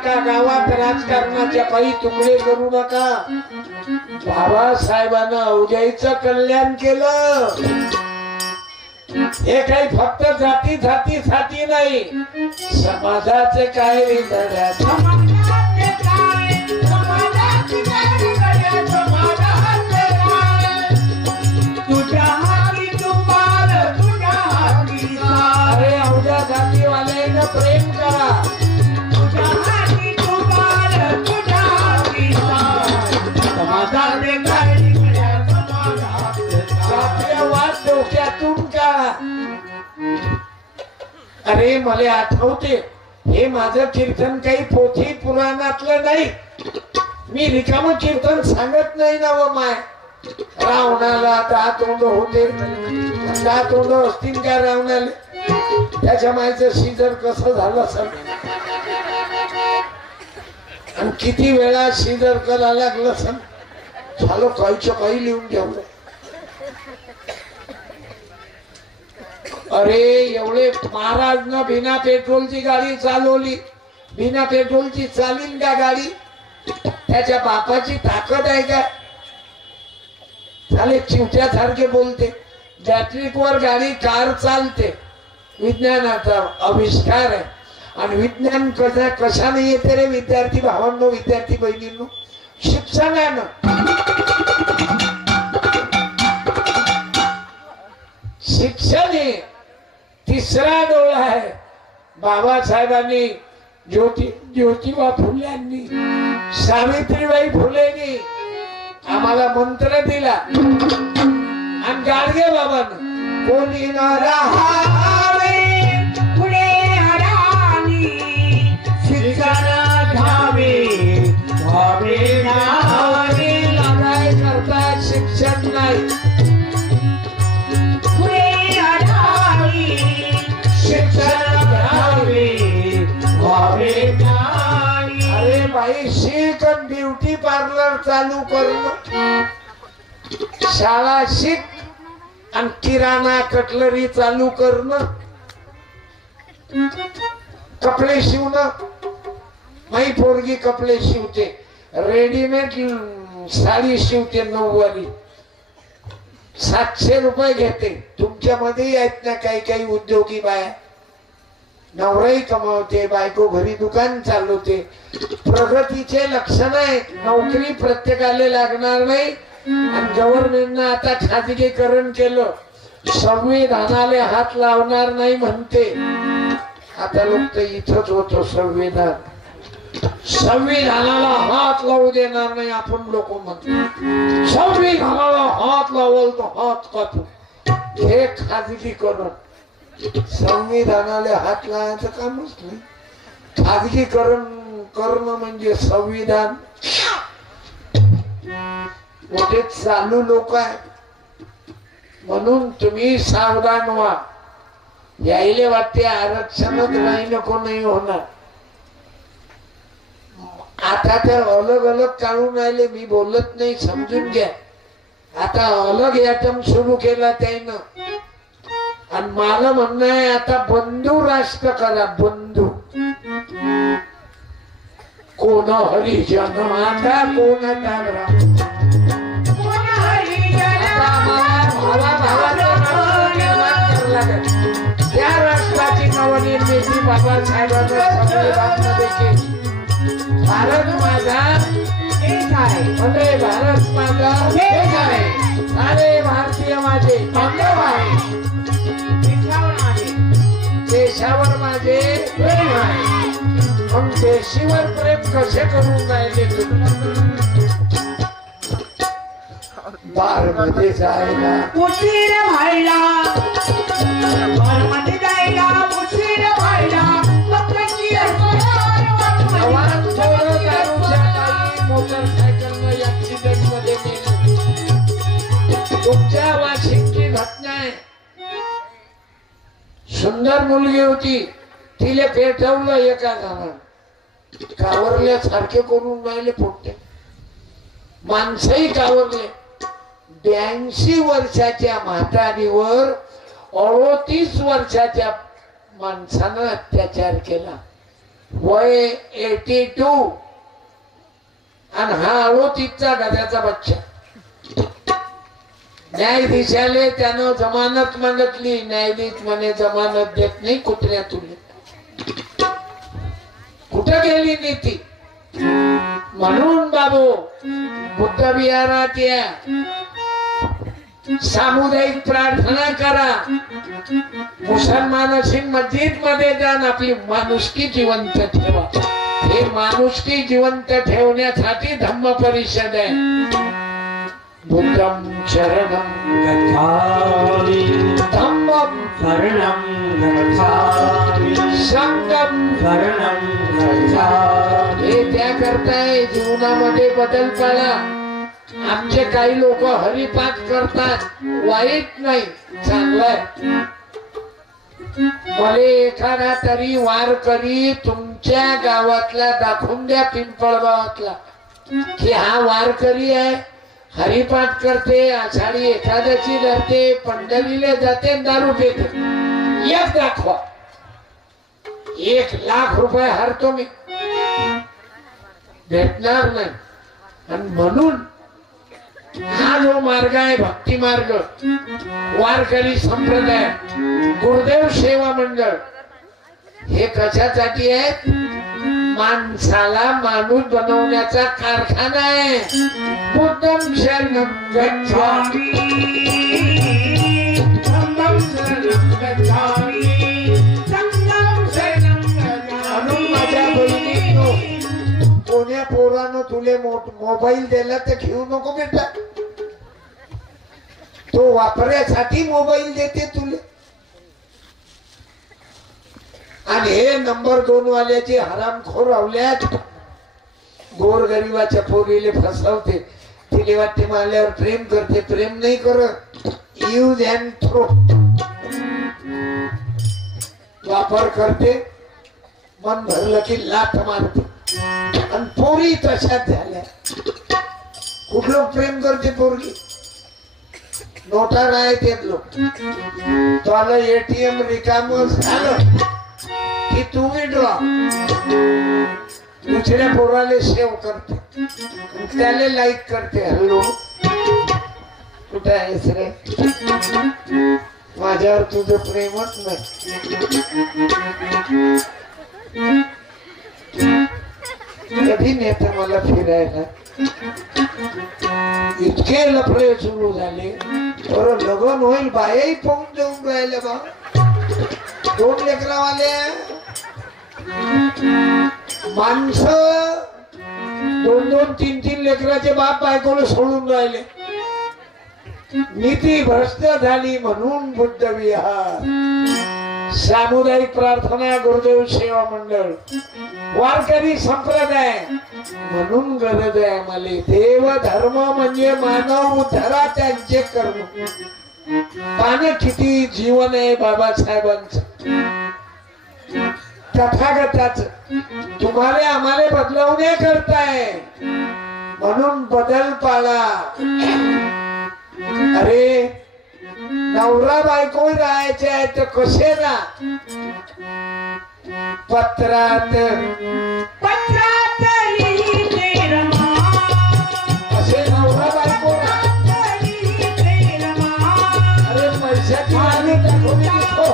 नका, गावात राजकारणाच्या काही तुकडे करू नका. बाबासाहेबांना अवघ्याचं कल्याण केलं. हे काही फक्त जाती जाती साठी नाही, समाजाचे काय अरे अवघ्या जातीवाल्यानं प्रेम करा. डोक्यातून का अरे मला आठवते, हे माझं कीर्तन काही पोथी पुराणातलं नाही. मी रिकाम कीर्तन सांगत नाही ना. व माय रावणाला दातोंड होते, दातोंड असतील का रावणाले? त्याच्या मायचं सीजर कसं झालं सर, आणि किती वेळा सीजर करायला लागलं सर. झालं काहीच्या काही लिहून ठेवलं. अरे एवढे महाराजनं बिना पेट्रोलची गाडी चालवली. बिना पेट्रोलची चालीन का गाडी? त्याच्या बापाची ताकद आहे का? झाले चिवट्यासारखे बोलते. बॅटरीवर गाडी कार चालते. विज्ञानाचा आविष्कार आहे. आणि विज्ञान कशाने येते रे विद्यार्थी भावांनो, विद्यार्थी बहिणींनो? शिक्षणानं. शिक्षण हे तिसरा डोळा आहे. बाबासाहेबांनी, ज्योतिबा फुल्यांनी, सावित्रीबाई फुलेंनी आम्हाला मंत्र दिला. आणि गाडगे बाबांनी कोणी न राहावे पुढे अडाणी, शिक्षण घ्यावे व्हावे नावे. लढाई करता शिक्षण नाही. अरे बाई शिक, ब्युटी पार्लर चालू करणं, शाळा शिक, आणि किराणा कटलरी चालू करणं, कपडे शिवणं. माई पोरगी कपडे शिवते, रेडीमेड साडी शिवते, 9 वाली 700 रुपये घेते. तुमच्यामध्ये आहेत ना काही काही उद्योगी बाया? नवराही कमावते, बायको घरी दुकान चालवते. प्रगतीचे लक्षण आहे. नोकरी प्रत्येकाला लागणार नाही. आणि गव्हर्नमेंटनं आता खाजगीकरण केलं. संविधानाला हात लावणार नाही म्हणते. आता लोक तर इथंच होतो. संविधानाला हात लावू देणार नाही आपण लोक म्हणतो. संविधानाला हात लावल तो हात कापू. हे खाजगीकरण. संविधानाला हात लावायचं कामच नाही. खाजगीकरण करणं म्हणजे संविधान. मोठे चालू लोक आहे म्हणून तुम्ही सावधान व्हा. यायले वाटते आरक्षणच नाही, नको नाही होणार. आता तर अलग अलग काढून राहिले. मी बोलत नाही, समजून घ्या. आता अलग ॲटम सुरू केला त्यानं. आणि मला म्हणणं आहे आता बंधू राष्ट्र करा. बंधू कोण हरिजन आता कोण तागरा. त्या राष्ट्राची नवनिर्मिती बाबासाहेबांनी केली. भारत माझा देश आहे. म्हणजे भारत माझा देश आहे. सारे भारतीय माझे बांधव आहे. देशावर माझे प्रेम आहे. मग देशीवर प्रेम कसे करून राहिले तुम्ही? बारमध्ये जायला उशीर व्हायला, बारमध्ये जायला उशीर व्हायला. मोटरसायकल ऍक्सिडेंट मध्ये तुमच्या वाशिकची घटना आहे. सुंदर मुलगी होती, तिला पेटवलं एका जणांना. कावरल्यासारखे करून राहिले पोट्टे. माणसंही कावरले. 82 वर्षाच्या म्हातारीवर 38 वर्षाच्या माणसानं अत्याचार केला. वय 82 आणि हा 38चा गध्याचा बच्चा. न्यायाधीशाले त्यानं जमानत मागितली. न्यायाधीश म्हणे जमानत देत नाही कुत्र्या तुले. कुठं गेली नीती? म्हणून बाबू बुद्ध विहारात या, सामुदायिक प्रार्थना करा, मुसलमान मस्जिद मध्ये जाऊन आपली माणुसकी जिवंत ठेवा. हे माणुसकी जिवंत ठेवण्यासाठी धम्म परिषद आहे. बुद्धं शरणं गच्छामि, धम्मं शरणं गच्छामि, संघं शरणं गच्छामि. हे त्याकरता जीवनामध्ये बदल करा. आमचे काही लोक हरिपाठ करतात, वाईट नाही, चांगलंय. मला एखादा तरी वारकरी तुमच्या गावातला दाखवून द्या, पिंपळगावातला, की हा वारकरी आहे, हरिपाठ करते, आषाढी एकादशी धरते, पंढरीला जाते, दारू पिते. एक दाखवा. 1,00,000 रुपये हरतो मी, भेटणार नाही. आणि म्हणून हा जो मार्ग आहे भक्ती मार्ग, वारकरी संप्रदाय, गुरुदेव सेवा मंडळ, हे कशासाठी आहे? माणसाला माणूस बनवण्याचा कारखाना आहे. बुद्धं शरणं गच्छामि, धम्मं शरणं गच्छामि, संघं शरणं गच्छामि. म्हणून माझ्या बहिणींनो, कोण्या पोरानं तुले मोबाईल दिला तर घेऊ नको बेटा. तो वापरण्यासाठी मोबाईल देते तुले. आणि हे नंबर 2 वाल्याची हरामखोर रावल्यात. गोरगरिबाच्या पोरीले फसवते. तिले वाटते माल्यावर प्रेम करते, प्रेम नाही करत. यूज अँड थ्रो वापर करते. मन भरलं की लाथ मारते. आणि पोरी तशाच झाल्या. कुठलं प्रेम करते पोरगी? नोटा नाही देत लोक. तुला एटीएम रिकाम झालं की तू विड्रॉ, दुसऱ्या पोराले सेव्ह करते, त्याला लाईक करते. हॅलो कुठे आहेस रे? माझ्यावर तुझं प्रेमच नाही. कधी नेत मला फिरायला? इतके लफडे सुरू झाले. बरं लग्न होईल, बायाही पाहून जाऊन राहिले बा. 2 लेकरावाले माणसं 2-2, 3-3 लेकराचे बाप बायकोला सोडून राहिले. नीती भ्रष्ट झाली. म्हणून बुद्ध विहार, सामुदायिक प्रार्थना, गुरुदेव सेवा मंडळ, वारकरी संप्रदाय. म्हणून गरज आहे आम्हाला. देव धर्म म्हणजे मानव उद्धारा, त्यांचे कर्म. पाने किती जीवन आहे बाबासाहेबांचं, तथागताच. तुम्हाला आम्हाला बदलवणे करताय. म्हणून बदल पाळा. अरे नवरा बायको राहायचे आहे तर कसे ना? पत्रात असे नवरा बायको. अरे पैशाची मागणी दाखवली नको.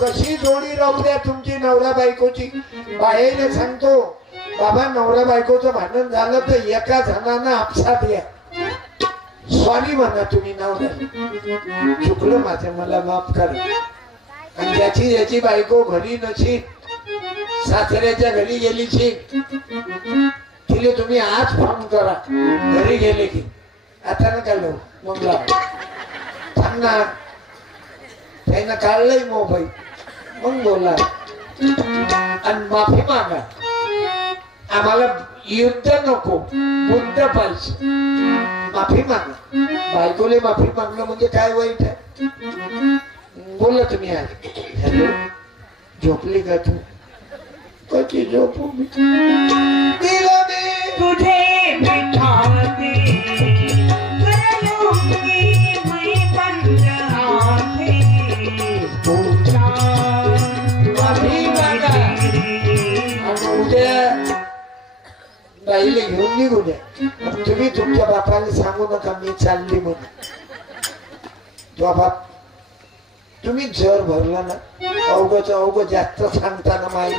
कशी जोडी राहू द्या तुमची नवरा बायकोची. बाहेर सांगतो बाबा, नवरा बायकोचं भांडण झालं तर एका जणांना आपसात या, सॉरी म्हणा तुम्ही नवरा, चुकलं माझं, मला माफ करा. आणि ज्याची बायको घरी नशी, सासऱ्याच्या घरी गेली शी, तिले तुम्ही आज फोन करा. घरी गेले की आता नका लो, मग थांबणार. त्यानं काढलंय मोबाईल, मग बोला आणि माफी मागा. आम्हाला युद्ध नको, बुद्ध पाहिजे. माफी माग. बायकोले माफी मागणं म्हणजे काय वाईट आहे? बोला तुम्ही आज. हॅलो, झोपली का तू? कधी झोपू मी? दिलं मी तुझे बिठाते कर लूंगी मैं पंजाबी पूछा माफी मागा आणि उद्या बाईले घेऊन निघू द्या. तुम्ही तुमच्या बापाला सांगू नका मी चालली म्हणून. तो बाप तुम्ही जर भरला ना अवघच अवघ जास्त सांगताना माय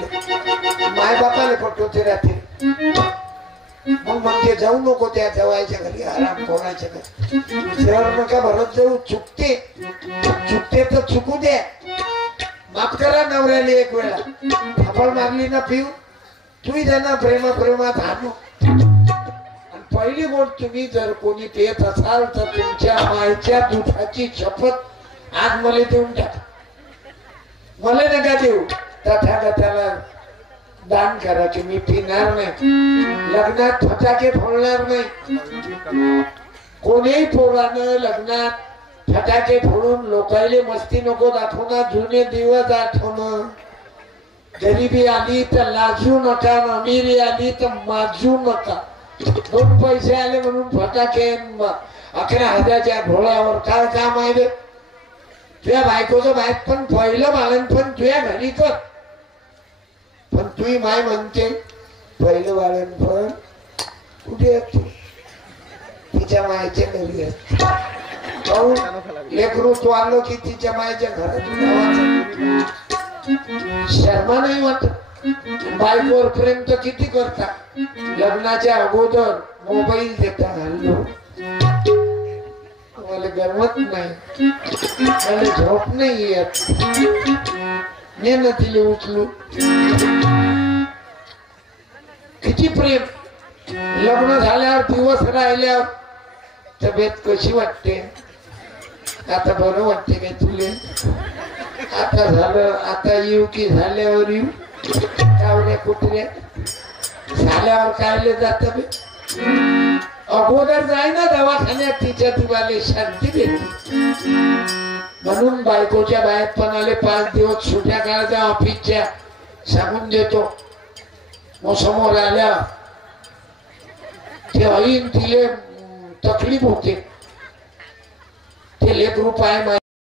बापाला पटवते रात्री. मग म्हणते जाऊ नको त्या जवायच्या घरी आराम कोणाच्या घरी. जर नका भरत जाऊ. चुकते तर चुकू द्या. माफ करा नवऱ्याला एक वेळा. थापड मारली ना पिऊ तुम्ही त्यांना प्रेमात आणू. आणि पहिली गोष्ट तुम्ही जर कोणी पेत असाल तर तुमच्या मायच्या दुधाची शपथ आज मला देऊन टाका. मला नका देऊ. तथागताला दान करा की मी पिणार नाही. लग्नात फटाके फोडणार नाही. कोणीही पोरानं लग्नात फटाके फोडून लोकायले मस्ती नको दाखवणार. जुने दिवस आठवणं. गरीबी आली तर लाजू नका. अमिरी आली तर माजू नका. 2 पैसे आले म्हणून फटाके 11,000च्या घोड्यावर काय काम आहे रे? तुझ्या बायकोचं बायक पण पहिलं बाळणपण तुझ्या घरी कर. पण तुझी माय म्हणते पहिलं बाळणपण कुठे असते? तिच्या मायच्या घरी असते. लेकरू तू आलो की तिच्या मायच्या घरात शर्मा नाही वाटत. बायकोवर प्रेम तर किती करता. लग्नाच्या अगोदर मोबाईल देता. हल्लो मला गमत नाही. मला झोप नाही येत. ने ना तिले उचलू. किती प्रेम. लग्न झाल्यावर दिवस राहिल्यावर तब्येत कशी वाटते? आता बरं वाटते काय तुले? आता झालं आता येऊ की झाल्यावर येऊ? कावड्या कुत्र्या झाल्यावर कायले जात बे? अगोदर जाय ना दवाखान्यात. तिच्या दिवाले शांती भेटली. म्हणून बायकोच्या बाहेरपणाले 5 दिवस सुट्या काढायच्या ऑफिसच्या सांगून देतो. मग समोर आल्या ते ऐन तिले तकलीफ होते. ते लेकरू पाय